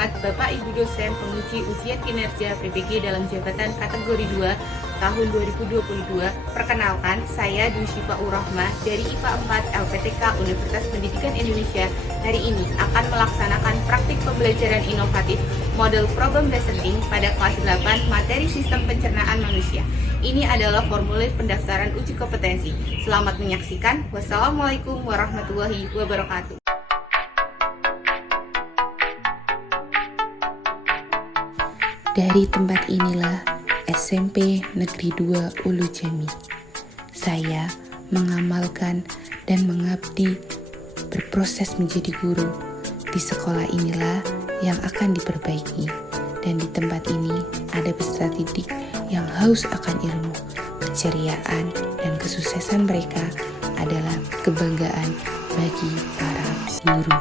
hormat Bapak Ibu dosen penguji ujian kinerja PPG dalam jabatan kategori 2 tahun 2022. Perkenalkan, saya Dwi Syifa Urahmah dari IPA 4 LPTK Universitas Pendidikan Indonesia. Hari ini akan melaksanakan praktik pembelajaran inovatif model problem presenting pada kelas 8 materi sistem pencernaan manusia. Ini adalah formulir pendaftaran uji kompetensi. Selamat menyaksikan. Wassalamualaikum warahmatullahi wabarakatuh. Dari tempat inilah SMP Negeri 2 Ulu Jami. Saya mengamalkan dan mengabdi berproses menjadi guru. Di sekolah inilah yang akan diperbaiki. Dan di tempat ini ada peserta didik yang haus akan ilmu. Keceriaan dan kesuksesan mereka adalah kebanggaan bagi para guru.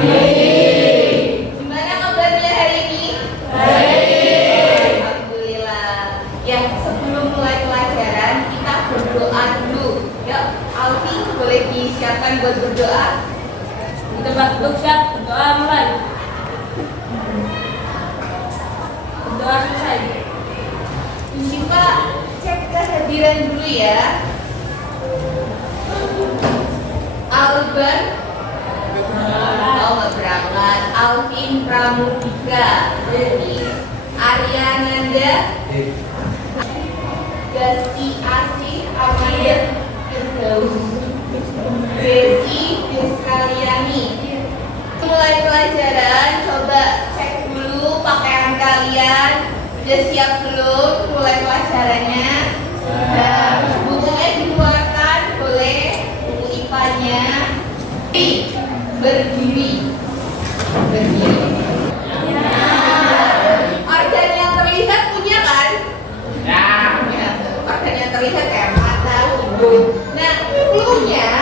Gimana kabarnya hari ini? Baik. Alhamdulillah. Ya, sebelum mulai pelajaran kita berdoa dulu. Yuk, Alfi boleh disiapkan buat berdoa. Di tempat duduk siap, berdoa mulai. Berdoa selesai. Syifa, cek kehadiran dulu ya. Alban berangkat. Alvin Pramudika, Ariananda, Gasti Asih Amanda, Desi Deskaliani. Mulai pelajaran, coba cek dulu pakaian kalian. Udah siap belum mulai pelajarannya? Bukunya dikeluarkan, boleh buku IPA-nya. Berdiri. Organ yang terlihat punya kan? Ya, organ yang terlihat kayak mata, hidung. Nah, clue-nya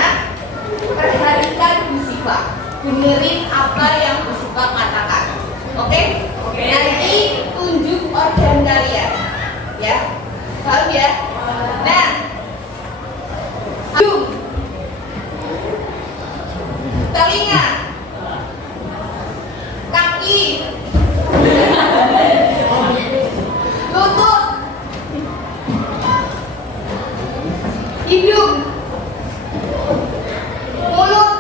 perhatikan Bu Syifa. Dengerin apa yang Bu Syifa katakan. Oke? Nanti tunjuk organ kalian. Ya? Paham ya? Nah, hidung, telinga, kaki, lutut, hidung, mulut.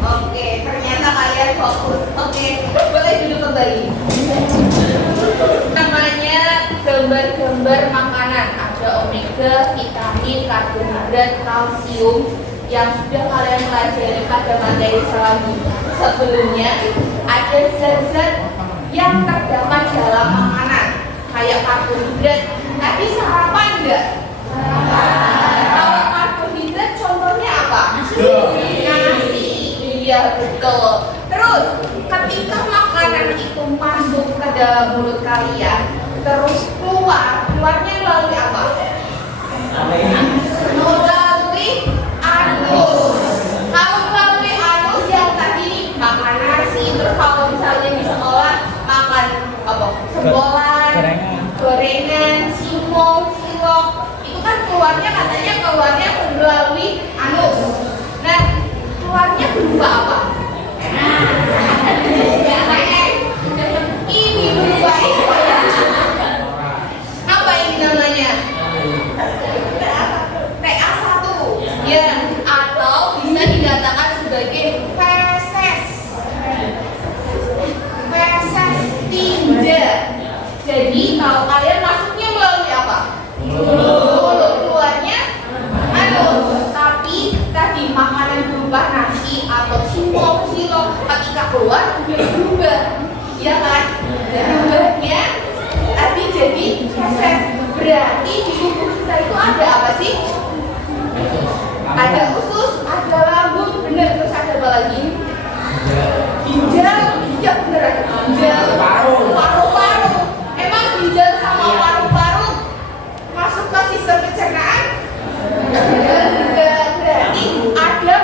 Oke, ternyata kalian fokus. Oke, boleh duduk kembali. Namanya gambar-gambar makanan. Ada omega, vitamin, karbohidrat, kalsium yang sudah kalian pelajari pada materi sebelumnya. Ada zat-zat yang terdapat dalam makanan kayak karbohidrat. Tadi sarapan enggak? Kalau karbohidrat contohnya apa? Nasi. Iya, betul. Terus ketika makanan itu masuk ke dalam mulut kalian, terus keluarnya melalui apa? Melalui anus. Kalau melalui anus yang tadi makan nasi, terus kalau misalnya di sekolah makan apa? Sebolan, gorengan, cimol, cilok, itu kan keluarnya katanya melalui anus. Nah, keluarnya berupa apa? Ini berupa apa ini namanya? TA1 ya, atau bisa dikatakan sebagai feses tinja. Jadi kalau kalian masuknya melalui apa? Mulut, keluarnya anus. Tapi tadi makanan berupa nasi atau cimol, cilok ketika keluar udah berubah, ya kan? Berubah berubahnya tadi jadi feses. Berarti di tubuh kita itu ada apa sih? Ada usus, ada lambung, bener. Terus ada apa lagi? Ginjal, iya bener, ada ginjal, paru-paru. Emang ginjal sama paru-paru masuk ke sistem pencernaan? Enggak, berarti ada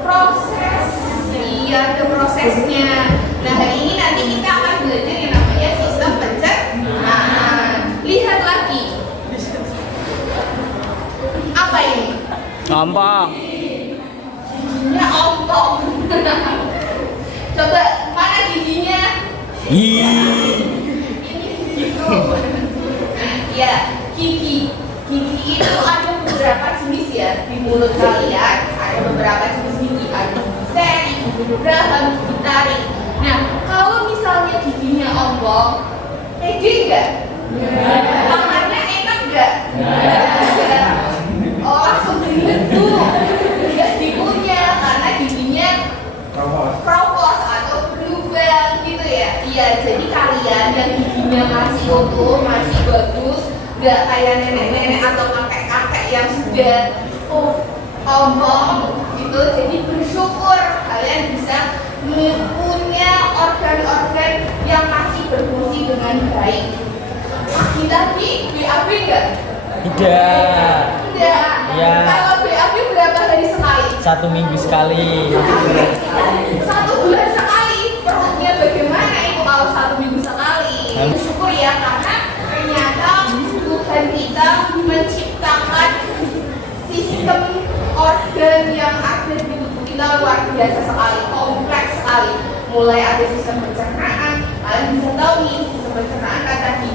proses. Iya, ada prosesnya. Nah, hari ini nanti kita akan belajar yang namanya sistem pencernaan. Lihat lagi. Apa ini? Ompong. Giginya ompong. Coba, mana giginya? Ih. Ya, gigi itu ada beberapa jenis ya di mulut kalian. Ada beberapa jenis gigi, ada gigi seri, gigi geraham, gigi taring. Nah, kalau misalnya giginya ompong, pede nggak? Makannya enak nggak? Oh, langsung dibentuk, nggak dikunyah karena giginya kropos atau berlubang gitu ya. Iya, jadi kalian yang giginya masih utuh, masih bagus, nggak kayak nenek-nenek atau kakek-kakek yang sudah ompong gitu. Jadi bersyukur kalian bisa punya organ-organ yang masih berfungsi dengan baik. Lagi-lagi BAB nggak? Tidak. Tidak. Ya. Kalau BAB berapa hari sekali? 1 minggu sekali. 1 bulan sekali. Perutnya bagaimana itu kalau 1 minggu sekali? Syukur ya, karena ternyata Tuhan kita menciptakan sistem organ yang ada di tubuh kita luar biasa sekali, kompleks sekali. Mulai ada sistem pencernaan, kalian bisa tahu nih sistem pencernaan kata di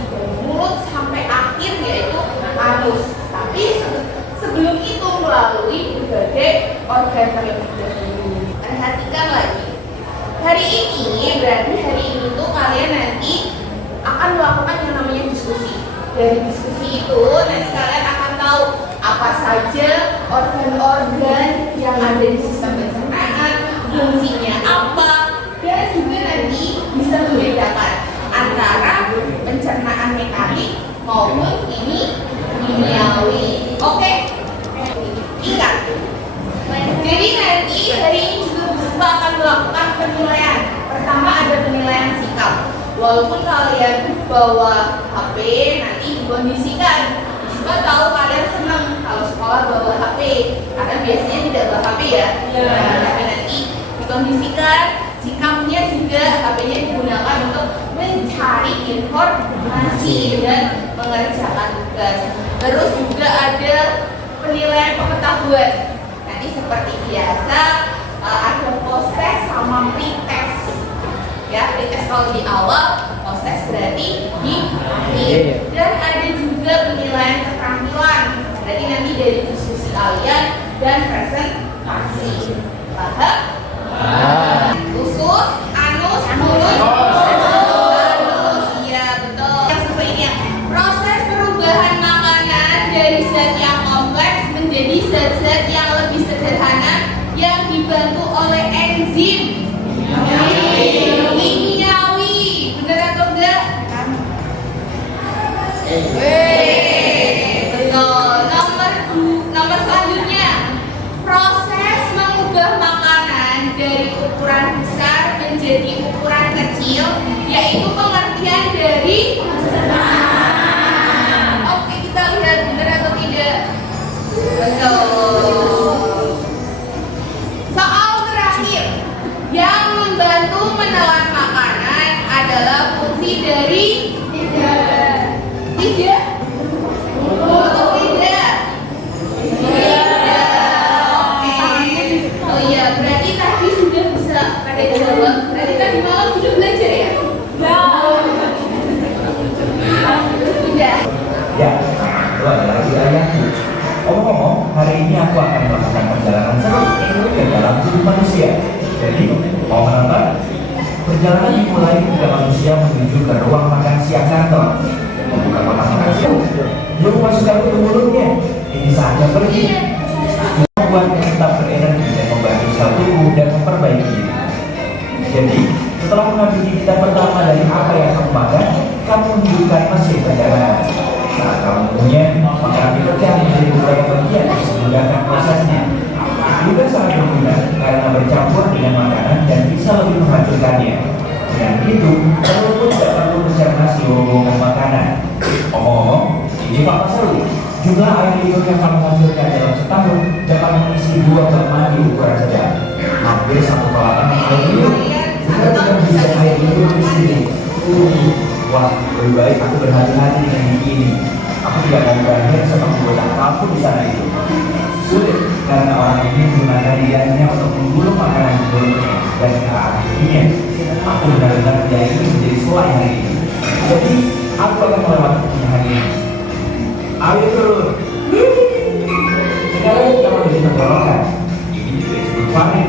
mulut sampai akhir yaitu anus. Tapi sebelum itu melalui berbagai organ terlebih dahulu. Perhatikan lagi. Hari ini berarti hari ini tuh kalian nanti akan melakukan yang namanya diskusi. Dari diskusi itu nanti kalian akan tahu apa saja organ-organ yang ada di sistem pencernaan, fungsinya apa, dan juga nanti bisa membedakan antara pencernaan mekanik maupun ini kimiawi. Oke? Ingat. Jadi nanti hari ini juga Puspa akan melakukan penilaian. Pertama ada penilaian sikap. Walaupun kalian bawa HP, nanti dikondisikan. Puspa tahu kalian senang kalau sekolah bawa HP, karena biasanya tidak bawa HP ya. Nah, tapi nanti dikondisikan. Sikapnya juga HP-nya digunakan untuk mencari informasi dan mengerjakan tugas. Terus juga ada penilaian pengetahuan. Nanti seperti biasa ada post-test sama pre-test. Ya, pre-test kalau di awal, post-test berarti di akhir. Dan ada juga penilaian keterampilan. Berarti nanti dari diskusi kalian dan presentasi. Paham? Usus, anus, mulut, anus, iya betul. Yang sesuai ini ya. Proses perubahan makanan dari zat yang kompleks menjadi zat-zat yang lebih sederhana yang dibantu oleh enzim kimiawi. Bener atau enggak? Betul. Nomor selanjutnya, proses mengubah makanan dari ukuran besar menjadi ukuran kecil, yaitu pengertian dari pencernaan. Oke, kita lihat benar atau tidak. Betul. Soal terakhir, yang membantu menelan makanan adalah fungsi dari lidah. Mulut atau lidah? Oh iya, berarti tadi sudah bisa pada jawab. Berarti tadi malam sudah belajar ya? Sudah. Ya, itu adalah si ayahku. Omong-omong, hari ini aku akan melakukan perjalanan seru ke dalam tubuh manusia. Jadi, mau menonton? Perjalanan dimulai ketika manusia menuju ke ruang makan siang kantor. Membuka kotak makan siang, dia memasukkan ke mulutnya. Ini saatnya pergi. Membuatnya tetap berenergi dan membantu sel tubuh dan memperbaiki diri. Jadi, setelah mengambil gigitan pertama dari apa yang kamu makan, Wah, lebih baik aku berhati-hati dengan gigi ini. Aku tidak mau berakhir seperti bocah kamu di sana itu. Sulit, karena orang ini menggunakan lidahnya untuk menggulung makanan di mulutnya. Dan akhirnya, aku benar-benar tidak ingin menjadi selai hari ini. Jadi, aku akan melewati hari ini. Ayo turun. Sekarang kita menjadi tenggorokan. Ini juga disebut panik.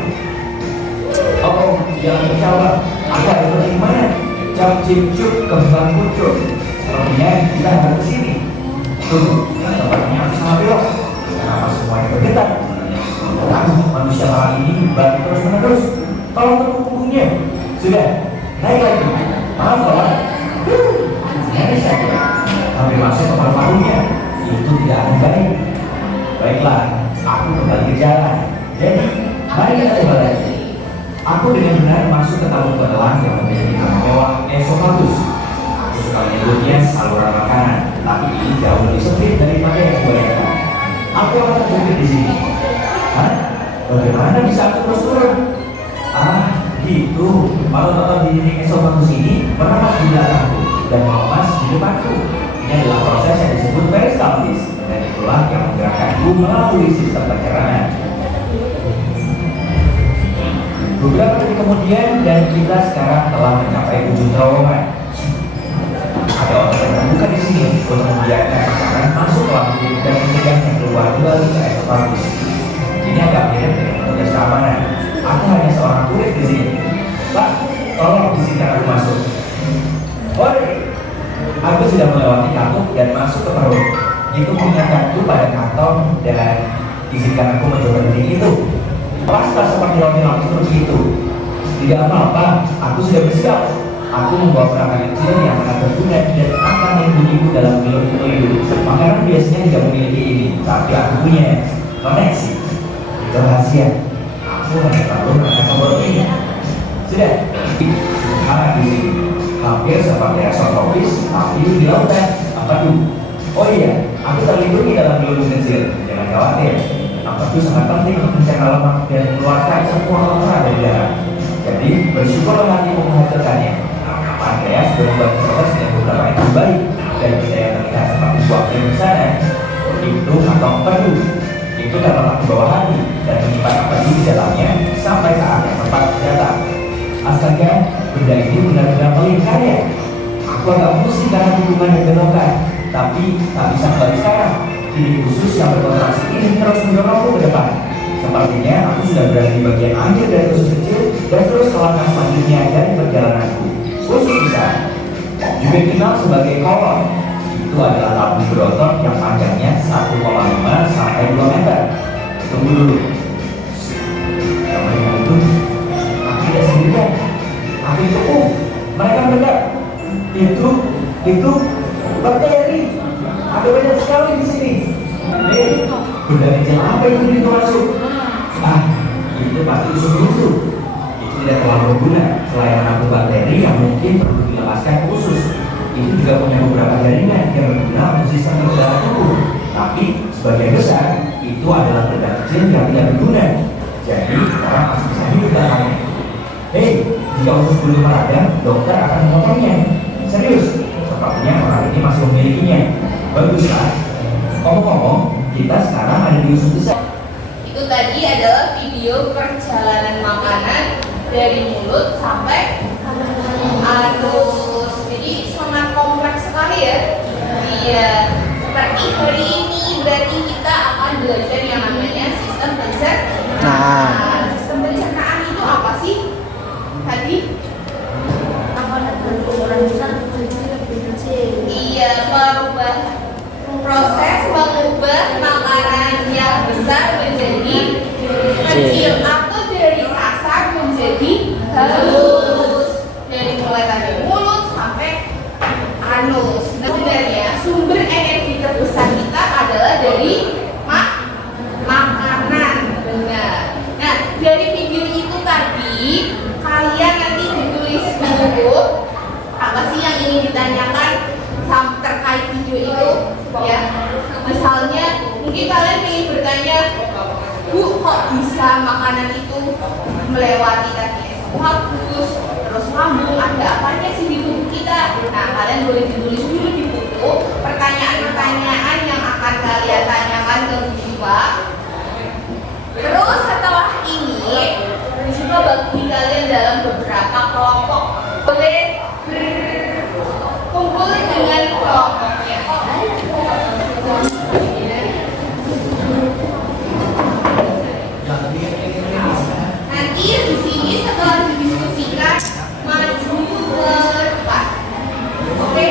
Oh, jangan mencoba. Ada seperti mana? Cap cip-cup kembang muncul. Sepertinya kita harus ke sini. Tuh, tempatnya harus sama belok. Kenapa semuanya bergetar? Kan manusia malam ini balik terus-menerus. Tolong tepuk punggungnya. Sudah, naik lagi. Maaf kawan. Nyaris saja. Sampai masuk ke paru-parunya. Itu tidak akan baik. Baiklah, aku kembali ke jalan. Jadi, mari kita coba lagi. Aku benar-benar masuk ke tabung benelang yang memiliki nama mewah esophagus. Aku suka menyebutnya saluran makanan, tapi ini jauh lebih sempit daripada yang kubayangkan. Aku akan terjepit di sini. Hah? Bagaimana bisa aku terus turun? Ah, gitu. Kalau di dinding esophagus ini meremas di belakangku dan melemas di depanku. Ini adalah proses yang disebut peristaltis, dan itulah yang menggerakkanku melalui sistem pencernaan. Beberapa detik kemudian dan kita sekarang telah mencapai ujung terowongan. Ada otot yang terbuka di sini untuk membiarkan makanan masuk ke lambung dan mencegahnya keluar kembali ke esophagus. Ini agak mirip dengan petugas keamanan. Aku hanya seorang kurir di sini. Pak, tolong izinkan aku masuk. Oi, aku sudah melewati katup dan masuk ke perut. Itu mengingatkanku pada kantong dan izinkan aku mencoba dinding itu. Pasta seperti roti-roti begitu. Tidak apa-apa, aku sudah bersiap. Aku membawa perangkat kecil yang sangat berguna dan akan melindungiku dalam minum-minum. Makanan biasanya tidak memiliki ini, tapi aku punya koneksi. Itu rahasia. Aku hanya perlu makan tombol ini. Sudah, hangat di sini. Hampir seperti esophagus, tapi di lautan. Apa tuh? Oh iya, aku terlindungi dalam gelembung kecil. Jangan khawatir. Apa itu sangat penting untuk mencerna lemak dan mengeluarkan semua kotoran dari darah. Jadi bersyukurlah hatimu menghasilkannya. Andreas sudah membuat proses dengan beberapa yang baik dan kita yang terlihat seperti buah yang besar. Itu atau pedu. Itu terletak di bawah hati dan menyimpan pedu di dalamnya sampai saat yang tepat datang. Asalnya benda ini benar-benar melingkar ya. Aku agak pusing karena hubungan yang belokan, tapi tak bisa kembali sekarang. Ini khusus yang berkontraksi ini terus mendorongku ke depan. Sepertinya aku sudah berada di bagian akhir dari usus kecil dan terus ke langkah selanjutnya dari perjalananku. Usus besar, juga dikenal sebagai kolon, itu adalah tabung berotot yang panjangnya 1,5 sampai 2 meter. Tunggu dulu. Sama dengan itu, aku tidak sendirian. Aku itu, mereka mendekat. Itu bakteri. Ada banyak sekali di sini. Benda kecil apa yang itu masuk? Ah, itu pasti usus busuk. Itu tidak terlalu berguna selain menampung bakteri yang mungkin perlu dilepaskan ke usus. Itu juga punya beberapa jaringan yang berguna untuk sistem darah tubuh. Tapi sebagian besar itu adalah benda kecil yang tidak berguna. Jadi orang masih bisa hidup dalamnya. Hei, jika usus belum meradang, dokter akan memotongnya. Serius, sepertinya orang ini masih memilikinya. Baguslah. Ngomong-ngomong, kita sekarang ada di usus besar. Itu tadi adalah video perjalanan makanan dari mulut sampai anus. Jadi sangat kompleks sekali ya. Iya. Seperti hari ini berarti kita akan belajar yang namanya sistem pencernaan. Sistem pencernaan itu apa sih? Tadi? Ukuran besar kecil lebih kecil. Iya, proses mengubah makanan yang besar menjadi kecil atau dari kasar menjadi halus, dari mulai tadi mulut sampai anus. Sebenarnya sumber energi terbesar kita adalah dari makanan, benar. Nah, dari video itu tadi kalian nanti ditulis dulu apa sih yang ingin ditanyakan terkait video itu ya. Misalnya mungkin kalian ingin bertanya, Bu, kok bisa makanan itu melewati tadi esophagus terus kamu ada apanya sih di tubuh kita? Nah, kalian boleh ditulis dulu di buku pertanyaan-pertanyaan yang akan kalian tanyakan ke Bu Syifa. Terus setelah ini, Bu Syifa bagi kalian dalam beberapa kelompok. Boleh berkumpul dengan kelompoknya. Nanti di sini setelah didiskusikan maju ke depan. Oke?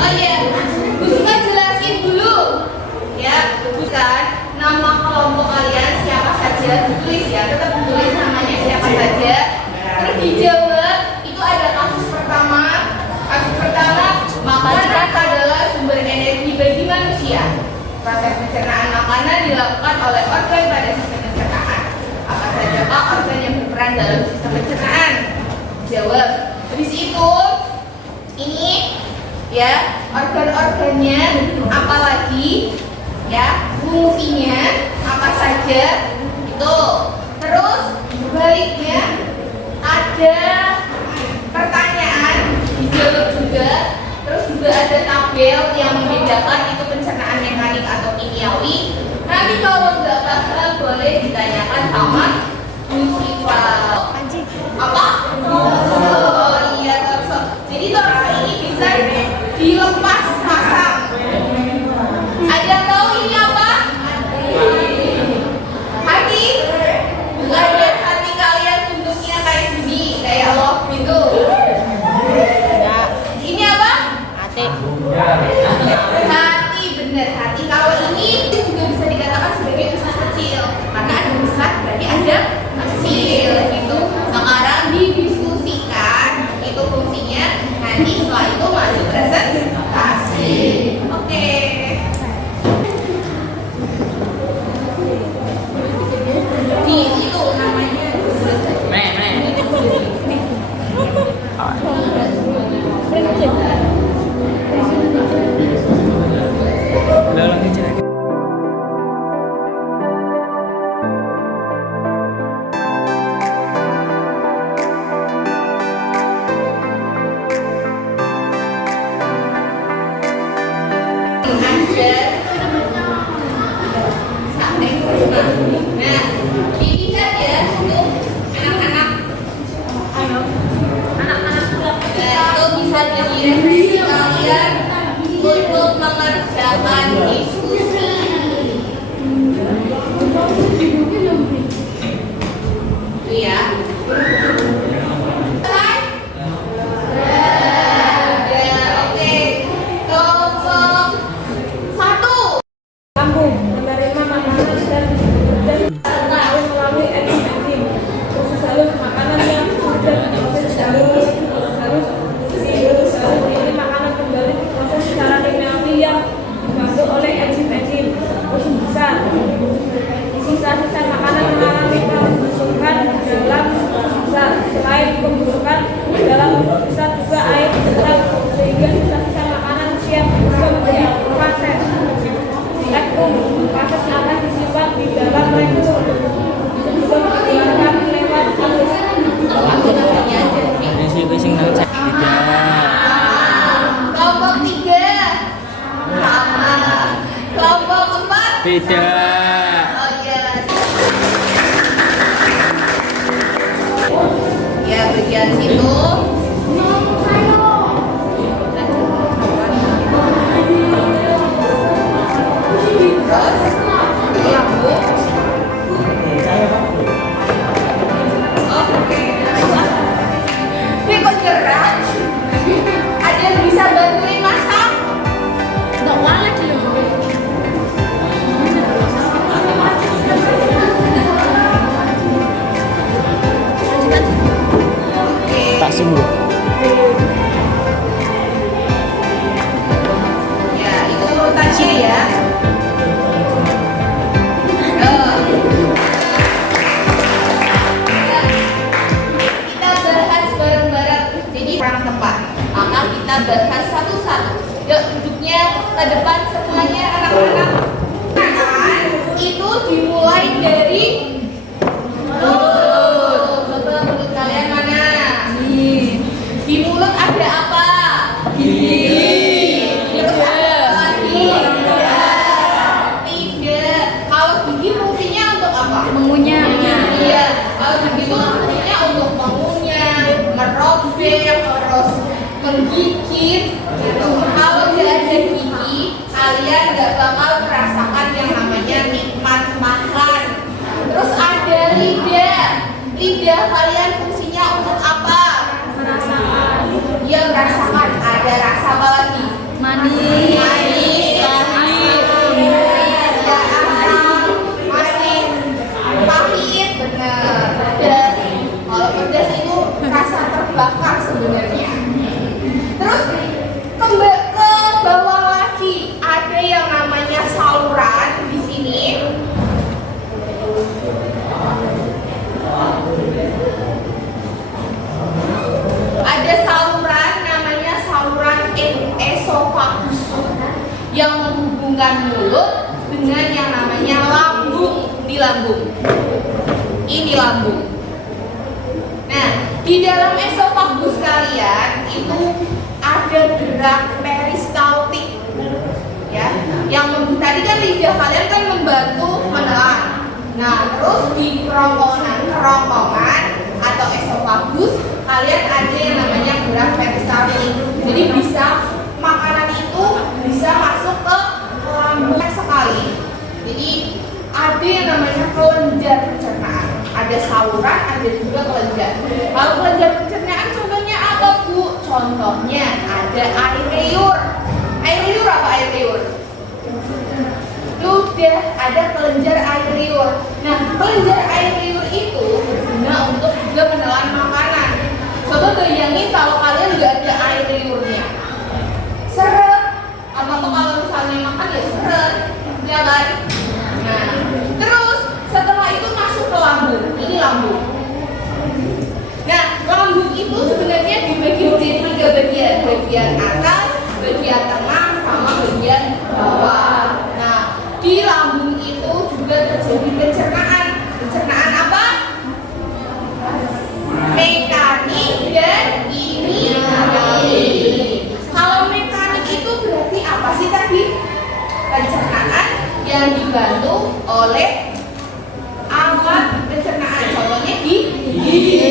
Oh iya, Bu Syifa jelasin dulu. Ya, bukan nama kelompok kalian siapa saja ditulis ya, tetap ditulis namanya siapa saja. Terus dijawab itu ada kasus pertama. Kasus pertama, makanan adalah sumber energi bagi manusia. Proses pencernaan makanan dilakukan oleh organ pada sistem pencernaan. Apa saja Pak organ yang berperan dalam sistem pencernaan? Jawab. Habis itu ini ya organ-organnya apalagi ya fungsinya apa saja itu. Terus sebaliknya ada pertanyaan dijawab juga. Terus juga ada tabel yang membedakan itu pencernaan mekanik atau kimiawi. Nanti kalau nggak paham boleh ditanyakan sama Bu Syifa. Apa? Oh iya torso. Jadi torso ini bisa dilepas pasang. Ada yang tahu ini apa? Hati. Bukan lihat hati kalian bentuknya kayak gini, kayak love gitu. Ini apa? Hati, bener hati. Kalau ini juga bisa dikatakan sebagai usus kecil, karena ada besar berarti ada kecil gitu. Sekarang didiskusikan itu fungsinya. Nanti setelah itu maju presentasi. Oke. Nih itu namanya Nah, dilihat ya untuk anak-anak. Itu bisa jadi referensi kalian untuk mengerjakan diskusi. Itu ya. Oke. Kelompok 1. Lambung menerima makanan dan melalui enzim. Proses halus makanan yang sudah diproses halus ini makanan kembali diproses secara kimiawi yang dibantu oleh enzim-enzim. Proses besar. Sisa-sisa makanan mengalami pembusukan dalam proses besar. Selain pembusukan dalam proses besar juga air besar sehingga sisa-sisa makanan siap menjadi proses. Rektum, proses akan disimpan di dalam rektum sebelum dikeluarkan lewat halus. Kelompok 3 sama. Kelompok 4 Beda. Oh iya. Ya bagian situ. Terus lambung. Oke. Ini kok gerak? Ada yang bisa bantuin masak? Nggak lagi loh. Tak sungguh. Ya, itu urutannya ya. Kita bahas bareng-bareng. Jadi kurang tepat. Maka kita bahas satu-satu. Yuk duduknya ke depan semuanya anak-anak. Itu dimulai dari yang harus menggigit gitu. Kalau nggak ada gigi, kalian nggak bakal merasakan yang namanya nikmat makan. Terus ada lidah. Lidah kalian fungsinya untuk apa? Merasakan. Dia merasakan. Ada rasa apa lagi? Manis. Manis, pahit, bener. Pedas. Kalau pedas itu rasa terbakar sebenarnya. Terus ke bawah lagi ada yang namanya saluran di sini. Ada saluran namanya saluran esofagus yang menghubungkan mulut dengan yang namanya lambung. Di lambung. Ini lambung. Nah, di dalam esofagus kalian itu ada gerak peristaltik, ya. Yang tadi kan lidah kalian kan membantu menelan. Nah, terus di kerongkongan atau esofagus kalian ada yang namanya gerak peristaltik. Jadi bisa makanan itu bisa masuk ke lambung sekali. Jadi ada yang namanya kelenjar pencernaan. Ada saluran, ada juga kelenjar. Kalau kelenjar pencernaan contohnya apa, Bu? Contohnya ada air liur. Air liur apa air liur? Sudah ada kelenjar air liur. Nah, kelenjar air liur itu berguna untuk juga menelan makanan. Coba bayangin kalau kalian nggak ada air liurnya. Seret. Apa kalau misalnya makan ya seret, ya kan? Nah, terus setelah itu masuk ke lambung. Ini lambung. Nah, lambung itu sebenarnya dibagi menjadi 3 bagian. Bagian atas, bagian tengah, sama bagian bawah. Nah, di lambung itu juga terjadi pencernaan. Pencernaan apa? Mekanik dan inorganik. Kalau mekanik itu berarti apa sih tadi? Pencernaan yang dibantu oleh alat pencernaan. Contohnya gigi.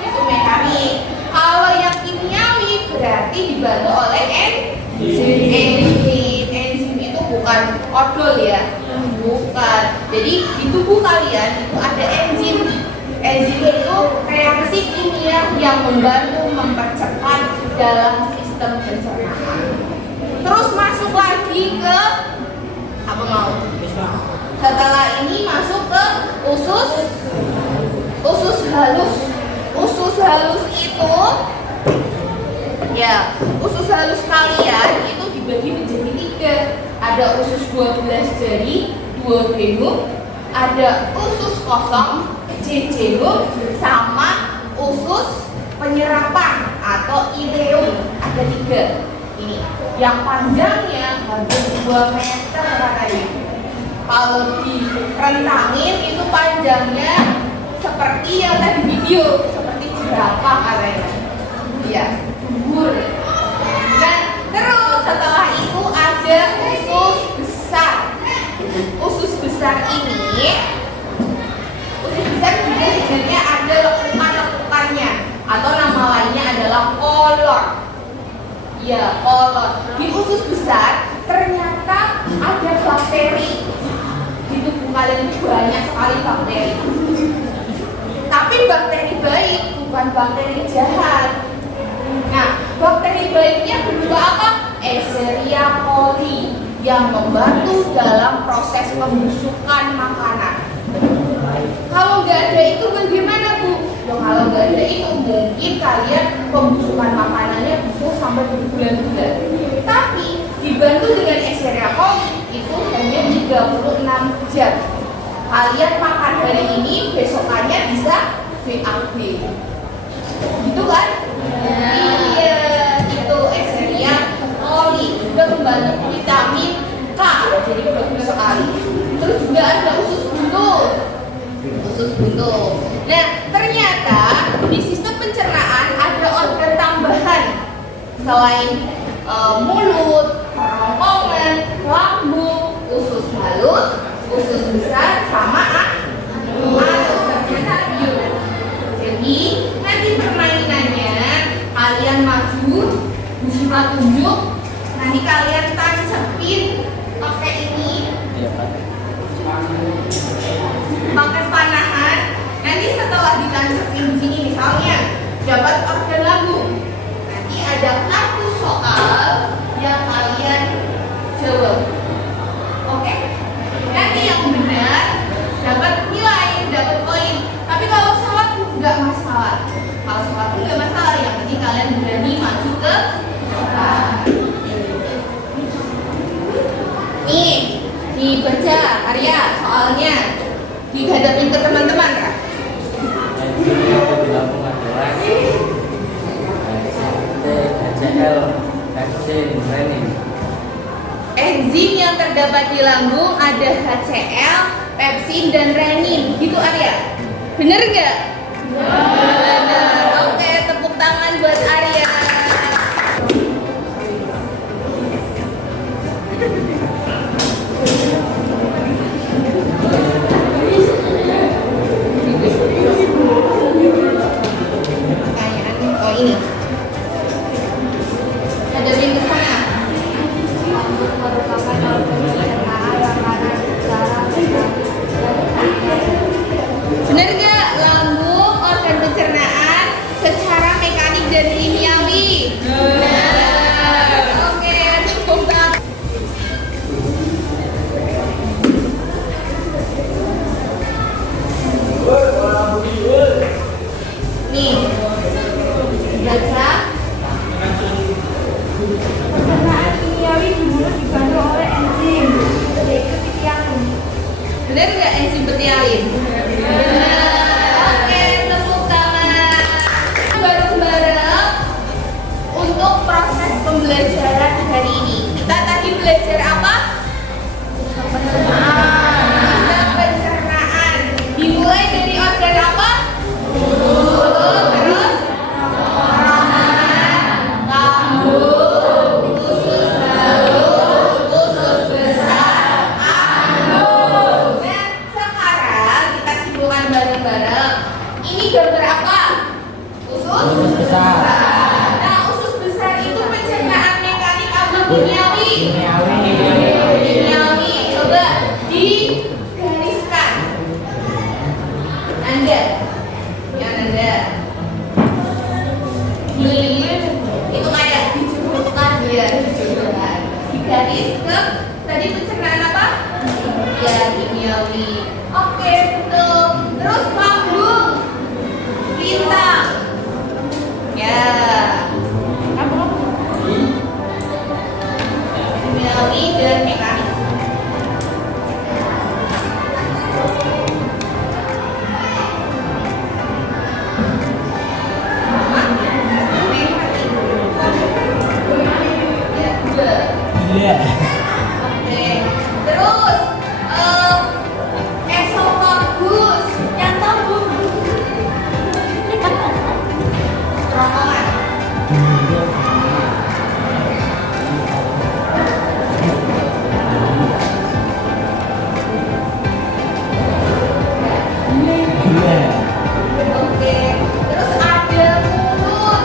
Itu mekanik. Kalau yang kimiawi berarti dibantu oleh enzim. Enzim itu bukan odol ya. Bukan. Jadi di tubuh kalian itu ada enzim. Enzim itu reaksi kimia yang membantu mempercepat dalam sistem pencernaan. Terus masuk lagi ke apa mau? Setelah ini masuk ke usus halus. Usus halus itu ya, usus halus kalian itu dibagi menjadi 3. Ada usus 12 jari, 2 genuk, ada usus kosong, jejunum, sama usus penyerapan atau ileum. Ada 3. Ini yang panjangnya hampir 2 meter katanya. Kalau direntangin itu panjangnya seperti yang tadi video, seperti jerapah katanya. Iya, bubur. Nah, terus setelah itu ada usus besar. Usus besar ini, usus besar juga sebenarnya ada lekukan-lekukannya atau nama lainnya adalah kolon. Ya, kolon. Di usus besar ternyata ada bakteri. Di tubuh kalian itu banyak sekali bakteri. Tapi bakteri baik, bukan bakteri jahat. Nah, bakteri baiknya berupa apa? Escherichia coli yang membantu dalam proses pembusukan makanan. Kalau nggak ada itu bagaimana, Bu? Ya, kalau nggak ada itu mungkin kalian pembusukan makanannya bisa sampai berbulan-bulan. Tapi dibantu dengan Escherichia coli itu hanya 36 jam. Kalian makan hari ini, besokannya bisa BAB. Gitu kan? Iya, itu Escherichia coli juga membantu vitamin K, jadi bagus sekali. Terus juga ada usus buntu. Usus buntu. Nah, ternyata di sistem pencernaan ada organ tambahan selain mulut, kerongkongan, lambung, usus halus, usus besar, sama anus. Ternyata yuk. Jadi nanti permainannya Misal tunjuk, nanti kalian tancepin pakai ini, Iya kan? pakai panahan. Nanti setelah ditancepin di sini misalnya dapat organ lambung. Nanti ada kartu soal yang kalian jawab. Oke? Nanti yang benar dapat nilai, dapat poin. Tapi kalau salah nggak masalah. Kalau salah pun nggak masalah. Yang penting kalian berani maju ke depan. Nih, dibaca Arya soalnya, dihadapin ke teman-teman Kak. Di Lampung adalah HCl, enzim, renin. Enzim yang terdapat di lambung ada HCl, pepsin, dan renin. Gitu Arya? Bener nggak? Bener. Oke, tepuk tangan buat Arya. Pertanyaan, oh ini. Ada yang ke sana. Bener nggak? Lambung organ pencernaan secara mekanik dan kimiawi. Benar. Oke, tepuk tangan. Nih, baca. Pencernaan kimiawi di mulut dibantu oleh enzim, yaitu pitialin. Bener nggak enzim betialin? Benar. Oke, tepuk tangan. Bareng-bareng untuk proses pembelajaran hari ini. Kita tadi belajar apa? Kita pencernaan. Dimulai dari organ apa? Mulut, terus tenggorokan, lambung, usus baru, usus besar, ambung. Nah, sekarang kita simpulkan bareng-bareng. Ini gambar apa? Usus besar. Nah, usus besar itu pencernaan mekanik apa kimiawi? Kimiawi. Kimiawi. Coba digariskan. Anda, yang Anda. Itu kayak dijumlahkan ya, dijumlahkan. Digaris ke tadi pencernaan apa? Ya, kimiawi. Oke, betul. Terus lambung, bintang. Ya. Kimiawi dan mekanik. Ya, dua. Iya. Oke. Terus esofagus yang lambung. Kerongkongan. Iya. Oke. Terus ada mulut.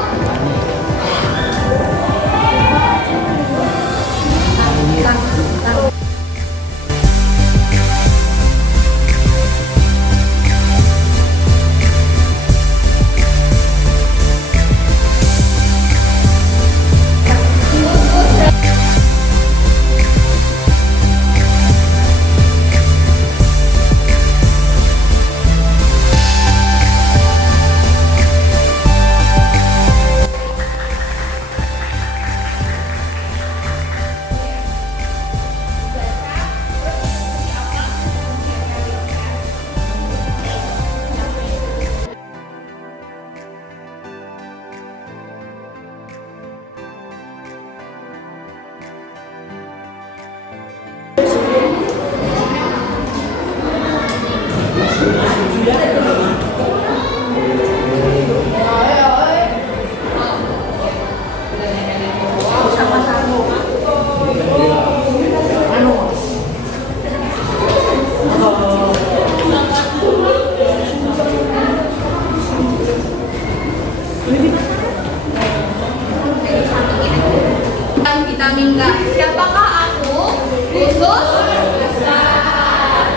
minta. Siapakah aku? Khusus.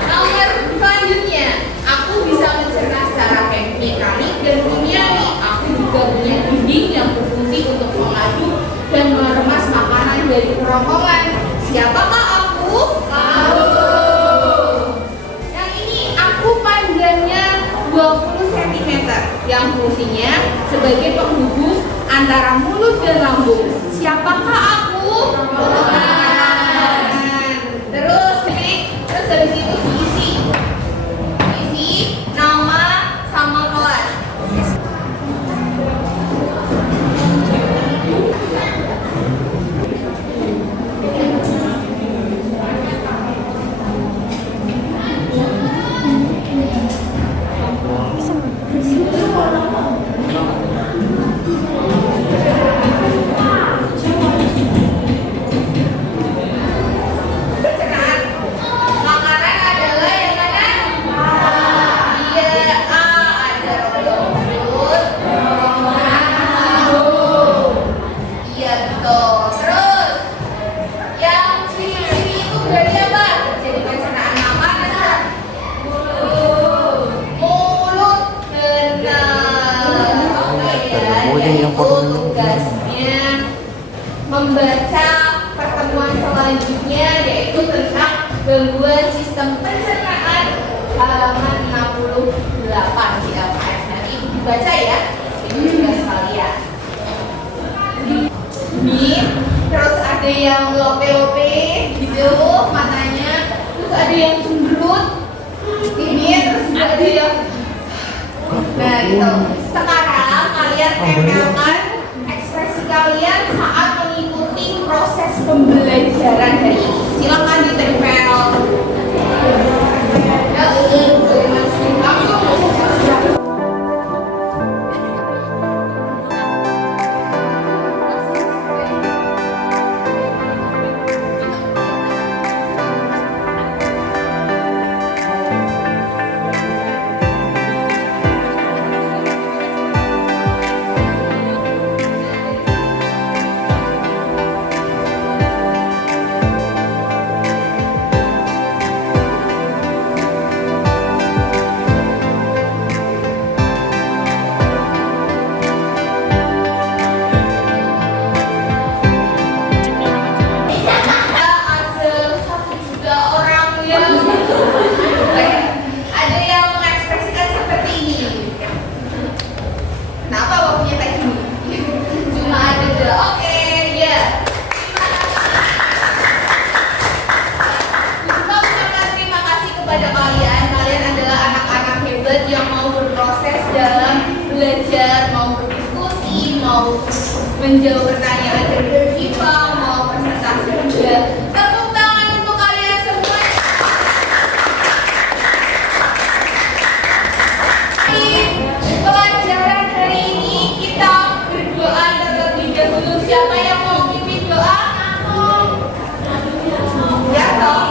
Nomor selanjutnya, aku bisa mencerna secara mekanik dan kimiawi. Aku juga punya dinding yang berfungsi untuk mengaduk dan meremas makanan dari kerongkongan. Siapakah aku? Aku. Yang ini aku panjangnya 20 cm yang fungsinya sebagai penghubung antara mulut dan lambung. Siapakah aku? Terus habis itu diisi nama sama kelas. Makanan adalah yang mana? Iya, A ada rumput, iya betul. Terus yang ciri-ciri itu berarti apa? Jadi pencernaan makanan. Mulut benar. Oke ya, yaitu tugasnya membaca pertemuan selanjutnya yaitu tentang gangguan sistem pencernaan halaman 68 di LKS. Nanti dibaca ya, itu tugas kalian. Ini terus ada yang lope-lope gitu matanya, terus ada yang cemberut ini, terus juga ada yang nah gitu. Sekarang kalian tempelkan ekspresi kalian saat mengikuti proses pembelajaran hari ini. Silakan ditempel. Ya, langsung. Ada yang mengekspresikan seperti ini. Kenapa waktunya kayak gini? Cuma ada dua. Oke, ya. Juga ucapkan terima kasih kepada kalian. Kalian adalah anak-anak hebat yang mau berproses dalam belajar, mau berdiskusi, mau menjawab pertanyaan dari IPA, mau presentasi juga. Tepuk tangan untuk kalian semua. Pelajaran hari ini kita berdoa terlebih dahulu. Siapa yang mau pimpin doa? Ya toh?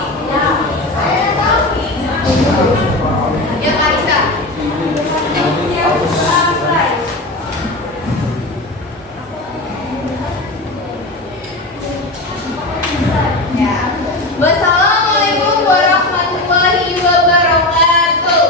Ya Kalisa. Ya. Wassalamualaikum warahmatullahi wabarakatuh.